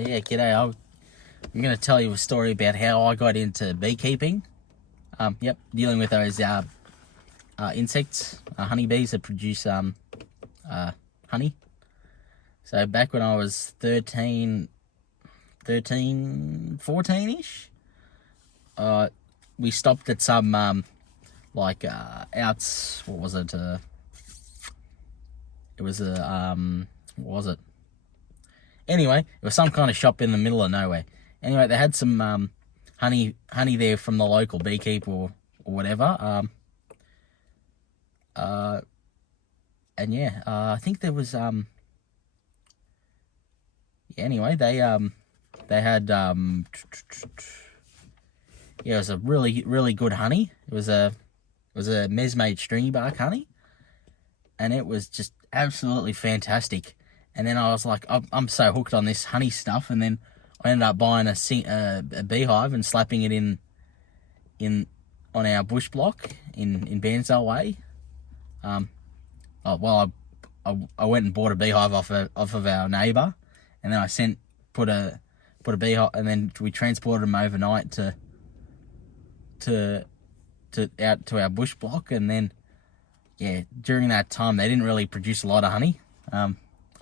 Yeah, g'day. I'm going to tell you a story about how I got into beekeeping. Dealing with those insects, honeybees that produce honey. So back when I was 14-ish, we stopped at some outs. What was it? It was a what was it? Anyway, it was some kind of shop in the middle of nowhere. Anyway, they had some honey there from the local beekeeper or whatever. I think there was anyway, they had it was a really good honey. It was a mesmate stringy bark honey, and it was just absolutely fantastic. And then I was like, I'm so hooked on this honey stuff. And then I ended up buying a beehive and slapping it in on our bush block in Bairnsdale Way. I went and bought a beehive off of our neighbour, and then I put a beehive, and then we transported them overnight to out to our bush block. And then during that time they didn't really produce a lot of honey.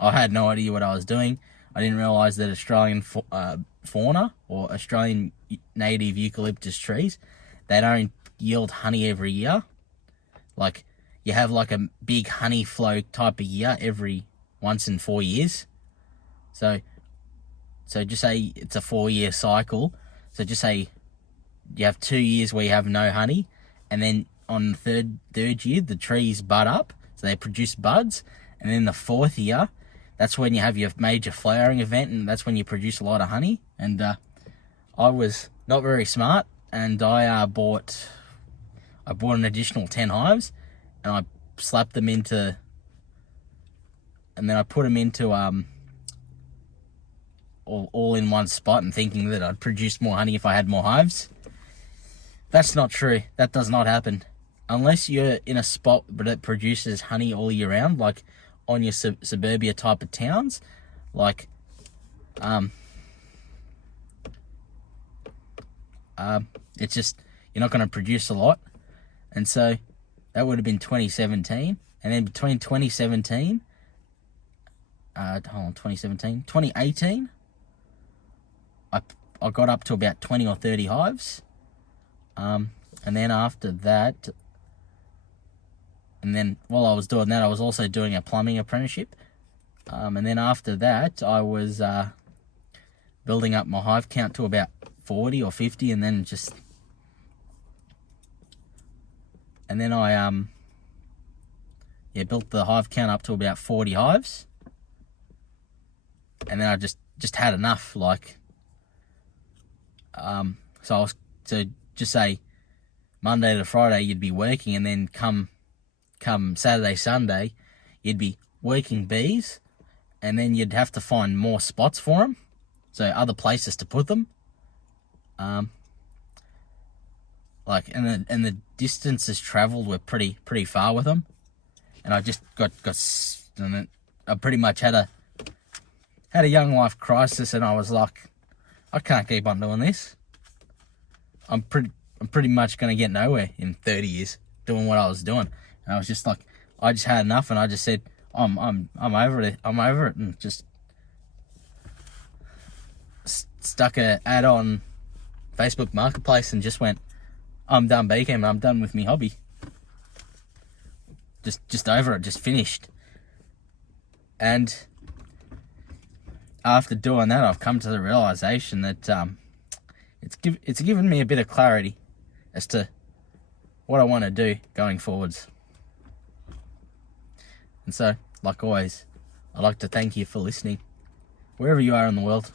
I had no idea what I was doing. I didn't realise that Australian fauna or Australian native eucalyptus trees, they don't yield honey every year. Like, you have like a big honey flow type of year every once in 4 years. So just say it's a 4-year cycle. So just say you have 2 years where you have no honey, and then on the third year the trees bud up, so they produce buds, and then the 4th year, that's when you have your major flowering event, and that's when you produce a lot of honey. And I was not very smart, and I bought an additional 10 hives, and I slapped them into, and then I put them into all in one spot, and thinking that I'd produce more honey if I had more hives. That's not true. That does not happen unless you're in a spot that produces honey all year round, like on your suburbia type of towns. Like it's just, you're not going to produce a lot. And so that would have been 2017, and then between 2018, I got up to about 20 or 30 hives. And then after that, and then while I was doing that, I was also doing a plumbing apprenticeship. And then after that, I was building up my hive count to about 40 or 50, and then I built the hive count up to about 40 hives. And then I just had enough, like, so just say Monday to Friday you'd be working, and then come Saturday, Sunday, you'd be working bees, and then you'd have to find more spots for them, so other places to put them. And the distances travelled were pretty far with them, and I just got and then I pretty much had a young life crisis, and I was like, I can't keep on doing this. I'm pretty much going to get nowhere in 30 years doing what I was doing. And I was just like, I just had enough, and I just said, I'm over it. I'm over it, and just stuck a ad on Facebook Marketplace and just went, I'm done beekeeping. I'm done with my hobby. Just over it. Just finished. And after doing that, I've come to the realization that it's given me a bit of clarity as to what I want to do going forwards. And so, like always, I'd like to thank you for listening, wherever you are in the world.